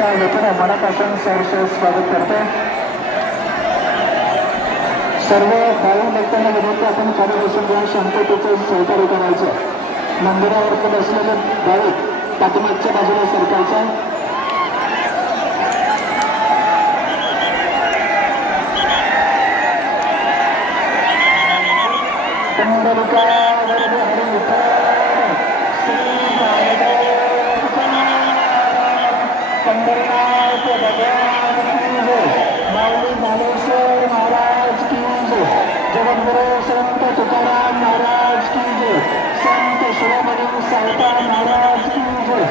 ट्रस्टच्या वतीनं मनापासून सहर्ष स्वागत करतो. सर्व भाऊ नेत्यांना विनंती आपण खाली बसून घेऊन शांततेचं सहकार्य करायचं. मंदिरावरती बसलेले भाऊ पाठीमागच्या बाजूला सरकारचा कुंडलिका वरद हरी विठ्ठल, श्री बाळासाहेब तुकाराम, पंढरनाथ भगवान की जय, माऊली ज्ञानेश्वर महाराज की जय जगद्गुरु संत तुकाराम महाराज की जय संत शिरोमणी सावता महाराज की जय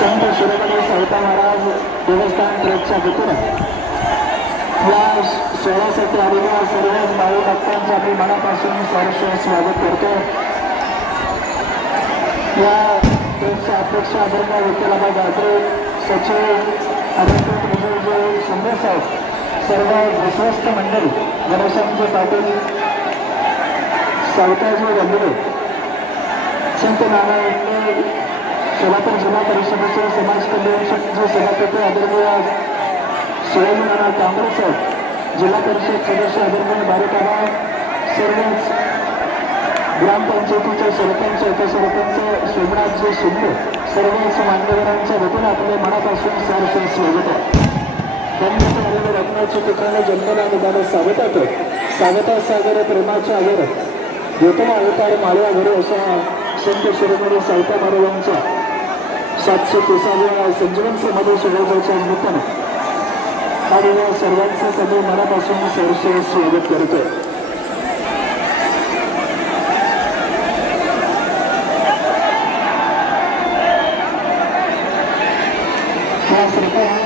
संत शिरोमणी सावता महाराज देवस्थान ट्रस्टच्या वतीनं या सोहळ्यासाठी आलेल्या सर्व भाऊ भक्तांचं आम्ही मनापासून सहर्ष स्वागत करतो. या ट्रस्टचे अध्यक्ष आदरणीय विठ्ठलाबा गात्रे सचिव ॲडव्होकेट विजय शिंदे साहेब सर्व विश्वस्त मंडळी गणेशांचे पाटील सावताजी रंगले संत नारायण सोलापूर जिल्हा परिषदेचे समाज कल्याण सभापती आदरणीय शिवाजी कांबळे साहेब जिल्हा परिषद सदस्य आदरणीय बारेकाबा सर्वच ग्रामपंचायतीचे सरपंच उपसरपंच सोमनाथजी शिंदे सर्वच मान्यवरांच्या वतीनं आपल्या मनापासून सहर्ष स्वागत आहे. धन्यवाद आलेले रत्नाची ठिकाणी जन्मला निघालं सावतात सावता सागर प्रेमाचे आगर. गौतम अवतार माळ्या घरे असा संत शिरोमणी सावता महाराजांच्या सातशे तिसाव्या संजीवन समाधी सोहळ्याच्या निमित्तानं आणि या सर्वांचं सगळे मनापासून सहर्ष स्वागत करतोय या श्रीकांत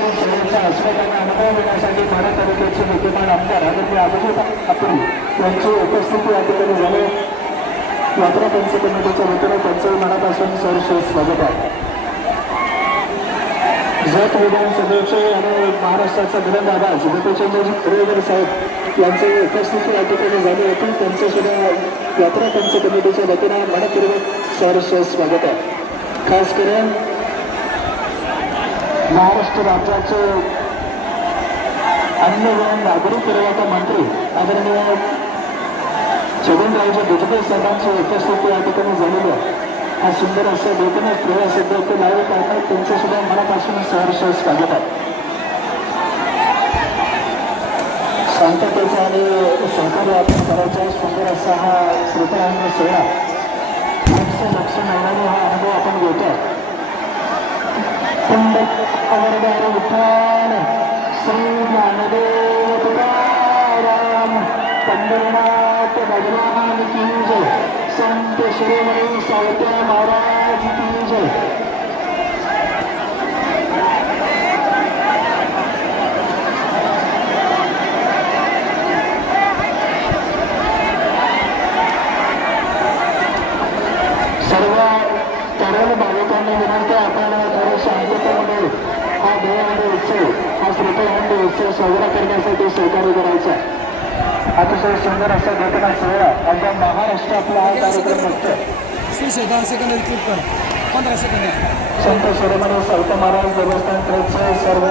तालुक्याचे विद्यमान आमदार आदरणीय अभिजित आपण यांची उपस्थिती या ठिकाणी झाली यात्रा पंच कमिटीच्या वतीने त्यांचं मनापासून सहर्ष स्वागत आहे जत विधानसभेचे आणि महाराष्ट्राचा बुलंद आवाज गोपीचंद्रजी खरेकर साहेब यांची उपस्थिती या ठिकाणी झाली होती. त्यांचं सुद्धा यात्रा पंच कमिटीच्या वतीनं मनपूर्वक सहर्ष स्वागत आहे. खास करून महाराष्ट्र राज्याचे अन्न व नागरी पुरवठा मंत्री आदरणीय छगनरावजी भुजबळ साहेबांची उपस्थिती या ठिकाणी झालेली आहे. हा सुंदर असा भेटूनच प्रवास सिद्ध ते लाईव्ह करतात त्यांचं सुद्धा मनापासून सहर्ष स्वागत आहे शांततेचा आणि सहकार्य आपण करायचा सुंदर असा हा श्रोतांग सोहळा. लक्ष लक्ष मिळणारे हा अनुभव आपण घेतो. कुंडवरदार उठान श्री ज्ञानदेव तुकाराम पंढरनाथ भगवान की जय. संत श्रीमणी सावत्या महाराज की जय सर्व तरुण भाविकांनी विनंती आहे, आपण थोडं शांततेमध्ये हा उत्सव हा श्रीफळहांडी उत्सव साजरा करण्यासाठी सहकार्य करायचा अतिशय सुंदर असा घटना सोहळा अगदी महाराष्ट्रातला हा कार्यक्रम असतो संत शिरोमणी सावता महाराज देवस्थान ट्रस्टचे सर्व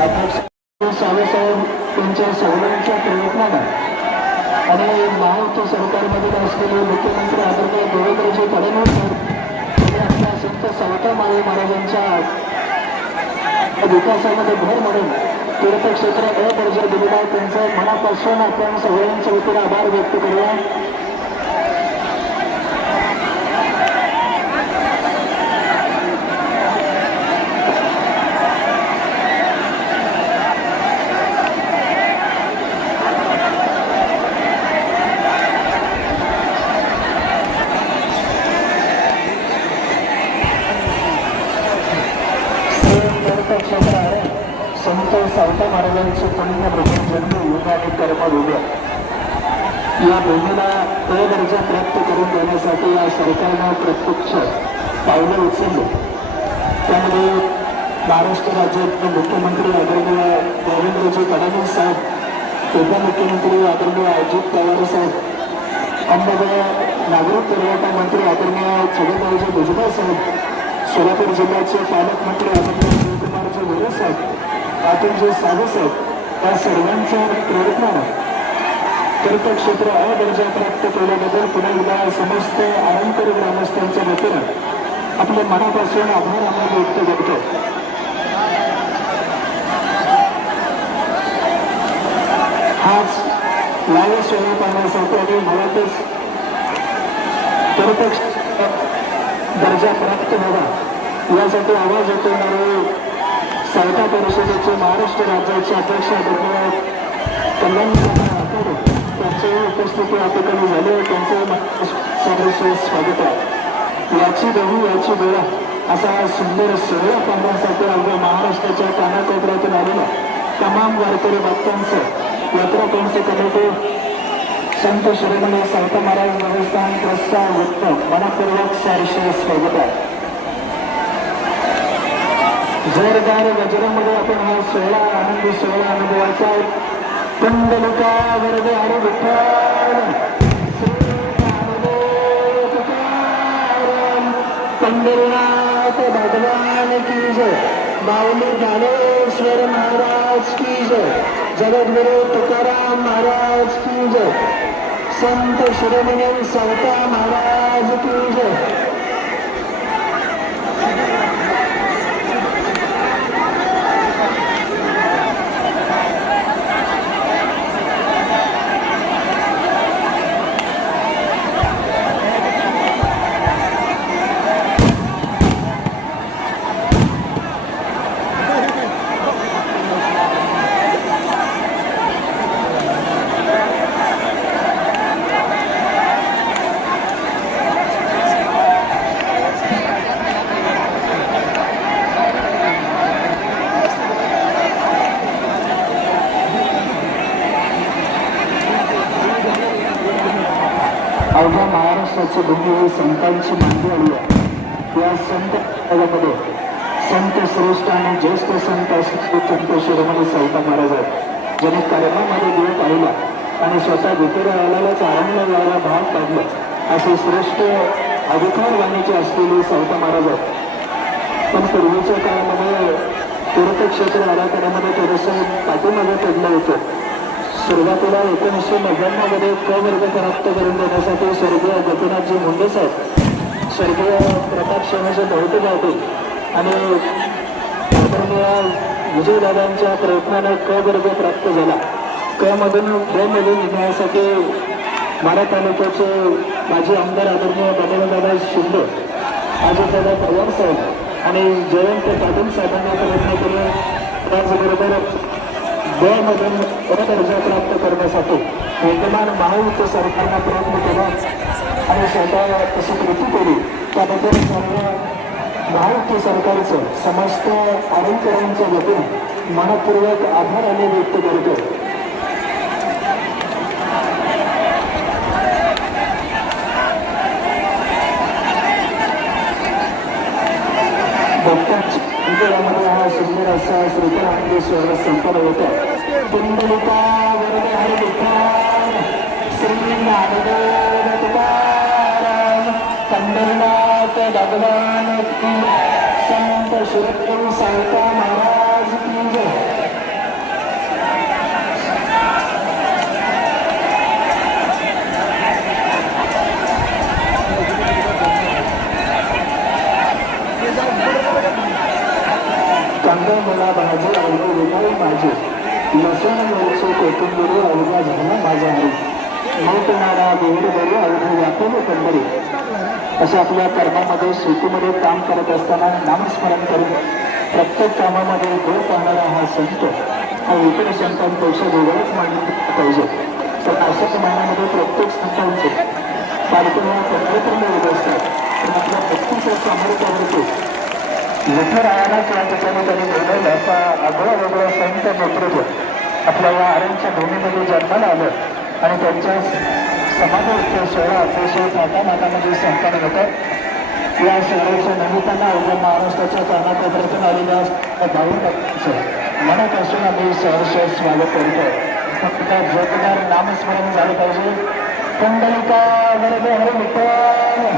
अध्यक्ष स्वामी साहेब यांच्या सगळ्यांच्या प्रयत्नानं आणि महाराष्ट्र सरकारमध्ये असलेले मुख्यमंत्री आदरणीय देवेंद्रजी फडणवीस आपल्या संत सावता माळी महाराजांच्या विकासामध्ये भर म्हणून तीर्थक्षेत्र अ दर्जा दिलेला त्यांचं मनापासून आपण सगळ्यांच्या वतीने आभार व्यक्त करूया तीर्थक्षेत्र आहे संत सावता महाराजांचे पुण्य प्रथम जन्म योग आणि कर्म वेगळं या भूमीला अ दर्जा प्राप्त करून देण्यासाठी या सरकारनं प्रत्यक्ष पावलं उचलली. त्यामध्ये महाराष्ट्र राज्याचे मुख्यमंत्री आदरणीय देवेंद्रजी फडणवीस साहेब उपमुख्यमंत्री आदरणीय अजित पवार साहेब अंबाबाई नागरिक पुरवठा मंत्री आदरणीय छगनभाऊजी भुजबळ साहेब सोलापूर जिल्ह्याचे पालकमंत्री आदरणीय शिवकुमारजी भोरे साहेब आपण जे साधस साहेब त्या सर्वांच्या प्रयत्नानं तीर्थक्षेत्र अ दर्जा प्राप्त केल्याबद्दल पुन्हा एकदा समस्त आनंदकर ग्रामस्थांच्या वतीनं आपल्या मनापासून आभार आम्हाला व्यक्त करतो. हाच लाल सोहळा पाहण्यासाठी आणि मुळातच तीर्थक्ष दर्जा प्राप्त व्हावा यासाठी आवाज उठवणारे साहित्य परिषदेचे महाराष्ट्र राज्याचे अध्यक्ष आदरणीय कल्याण आठवडे त्यांची उपस्थिती या ठिकाणी झाली आहे. त्यांचं सहर्ष स्वागत आहे. याची बहू याची वेळा असा सुंदर सोहळा पाहण्यासाठी अवघ्या महाराष्ट्राच्या कानाकोपऱ्यातून आलेल्या तमाम वारकरी भक्तांचं यात्रा पंच कमिटी संत शिरोमणी संत महाराज देवस्थान ट्रस्टचा उत्तम. मनपूर्वक सहर्ष स्वागत आहे. जोरदार गजरामध्ये आपण हा सोहळा आनंदी सोहळा अनुभवायचा आहे. कुंडलिका वरदे हरे विठ्ठल. पंढरीनाथ भगवान की जय. बावली ज्ञानेश्वर महाराज की जय. जगद्गुरु तुकाराम महाराज की जय. संत शिरोमणी संत महाराज की जय. अवघ्या महाराष्ट्राची भूमी ही संतांची मांडी आली आहे. या संत पदामध्ये संत श्रेष्ठ आणि ज्येष्ठ संत असलेले संत शिरोमणी साहित्य महाराज आहेत. ज्यांनी कर्मामध्ये देव पाहिला आणि स्वतः विठुरायालाच आनंद व्हायला भाग पाडलं. असे श्रेष्ठ अधिकार वाणीचे असलेले साहित्य महाराज आहेत. पण पूर्वीच्या काळामध्ये तीर्थक्षेत्र आराखड्यामध्ये थोडंसं पाठीमागे पडलं होतं. सुरुवातीला एकोणीसशे नव्याण्णवमध्ये क वर्ग प्राप्त करून देण्यासाठी स्वर्गीय गोपीनाथजी मुंडे साहेब स्वर्गीय प्रताप सिंहचे बहुते गावते आणि आदरणीय विजयदादांच्या प्रयत्नाने क वर्ग प्राप्त झाला. क मधून ब मधून निघण्यासाठी मारा तालुक्याचे माजी आमदार आदरणीय बबनदादा शिंदे अजितदादा पवार साहेब आणि जयंत पाटील साहेबांना प्रयत्न केले. त्याचबरोबर ब मधून दर्जा प्राप्त करण्यासाठी वर्तमान महायुक्त सरकारनं प्रयत्न केला आणि स्वतः तशी कृती केली. त्याबद्दल सर्व महायुक्त सरकारचं समस्त आरोग्यकरांच्या वतीनं मनपूर्वक आभार आणि व्यक्त करतो. भक्तांच्या हा सुंदर असा श्रीकर आनंदी स्वर संपन्न होतं. कुंडलिका वरदे हरी विठ्ठल श्री ज्ञानदेव तुकाराम पंढरीनाथ भगवान की संत शिरोमणी संत महाराज की जय कांदा मला भाजी माझी. लसूण मिरची अवघा झाला माझा हरी मौत नाडा देवड अवघा व्यापली कंबरी अशा आपल्या कर्मामध्ये शेतीमध्ये काम करत असताना नामस्मरण करून प्रत्येक कामामध्ये देव पाहणारा हा संत हा इतर संतांपेक्षा वेगळाच मानला पाहिजे तर अशाच महिन्यामध्ये प्रत्येक संतांचे कार्यक्रम कार्यक्रम वेगळे असतात पण आपल्या भक्तीच्या सामर्थ्यावरती विठुरायालाच या ठिकाणी त्यांनी घडवलं असा आगळा वेगळा संत नेतृत्व. आपल्या या आरणच्या भूमीमध्ये जन्माला आलं आणि त्यांच्या समाजाचे सोहळा अतिशय थाटामाटामध्ये संपन्न होतात. या सोहळ्याच्या निमित्तानं अवघ्या महाराष्ट्राच्या कानाकोपऱ्यातून आलेल्या भाऊ मनात मनापासून आम्ही सहर्ष स्वागत करतो. फक्त जोरदार नामस्मरण झालं पाहिजे. पुंडलिका वरदे हरी विठ्ठल!